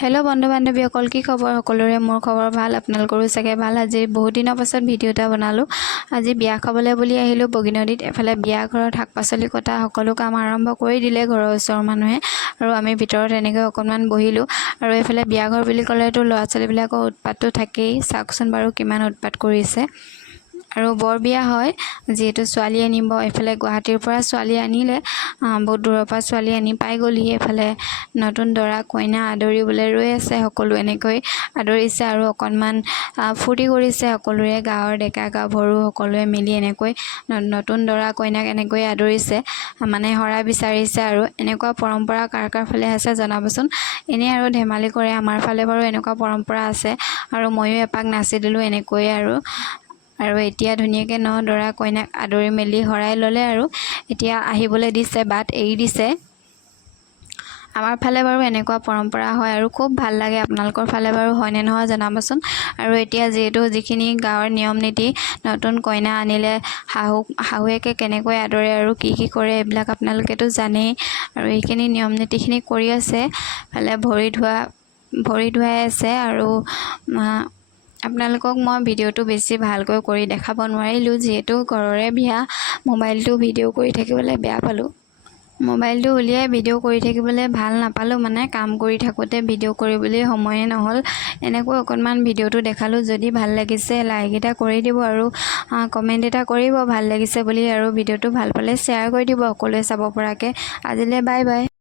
Hello' বন্ধু বান্ধৱীসকল, কি খবৰ? সকলোৰে মোৰ খবৰ ভাল, আপোনালোকৰো চাগে ভাল। আজি বহুত দিনৰ পাছত ভিডিঅ' এটা বনালোঁ। আজি বিয়া খাবলৈ বুলি আহিলোঁ বগীনদীত। এফালে বিয়া ঘৰত শাক পাচলি কটা সকলো কাম আৰম্ভ কৰি দিলে ঘৰৰ ওচৰৰ মানুহে, আৰু আমি ভিতৰত এনেকৈ অকণমান বহিলোঁ। আৰু এইফালে বিয়া ঘৰ বুলি ক'লেতো ল'ৰা ছোৱালীবিলাকৰ উৎপাতটো থাকেই। চাওকচোন বাৰু কিমান উৎপাত কৰিছে। আৰু বৰ বিয়া হয়, যিহেতু ছোৱালী আনিব। এইফালে গুৱাহাটীৰ পৰা ছোৱালী আনিলে, বহুত দূৰৰ পৰা ছোৱালী আনি পাই গ'লহি। এইফালে নতুন দৰা কইনা আদৰিবলৈ ৰৈ আছে, সকলো এনেকৈ আদৰিছে আৰু অকণমান ফূৰ্তি কৰিছে সকলোৰে। গাঁৱৰ ডেকা গাভৰু সকলোৱে মিলি এনেকৈ নতুন দৰা কইনাক এনেকৈ আদৰিছে, মানে শৰাই বিচাৰিছে। আৰু এনেকুৱা পৰম্পৰা কাৰ কাৰ ফালে আছে জনাবচোন। এনেই আৰু ধেমালি কৰে, আমাৰ ফালে বাৰু এনেকুৱা পৰম্পৰা আছে, আৰু ময়ো এপাক নাচি দিলোঁ এনেকৈ। আৰু এতিয়া ধুনীয়াকৈ দৰা কইনাক আদৰি মেলি শৰাই ল'লে, আৰু এতিয়া আহিবলৈ দিছে, বাট এৰি দিছে। আমাৰ ফালে বাৰু এনেকুৱা পৰম্পৰা হয় আৰু খুব ভাল লাগে। আপোনালোকৰ ফালে বাৰু হয়নে নহয় জনাবচোন। আৰু এতিয়া যিহেতু যিখিনি গাঁৱৰ নিয়ম নীতি, নতুন কইনা আনিলে শাহুৱেকে কেনেকৈ আদৰে আৰু কি কি কৰে এইবিলাক আপোনালোকেতো জানেই। আৰু এইখিনি নিয়ম নীতিখিনি কৰি আছে। ফালে ভৰি ধুৱাই আছে। আৰু আপোনালোকক মই ভিডিঅ'টো বেছি ভালকৈ কৰি দেখাব নোৱাৰিলোঁ, যিহেতু ঘৰৰে বিয়া। মোবাইলটো ভিডিঅ' কৰি থাকিবলৈ বেয়া পালোঁ। মোবাইলটো উলিয়াই ভিডিঅ' কৰি থাকিবলৈ ভাল নাপালোঁ, মানে কাম কৰি থাকোঁতে ভিডিঅ' কৰিবলৈ সময়ে নহ'ল। এনেকৈ অকণমান ভিডিঅ'টো দেখালোঁ। যদি ভাল লাগিছে লাইক এটা কৰি দিব, আৰু কমেণ্ট এটা কৰিব ভাল লাগিছে বুলি। আৰু ভিডিঅ'টো ভাল পালে শ্বেয়াৰ কৰি দিব সকলোৱে চাব পৰাকৈ। আজিলৈ বাই বাই।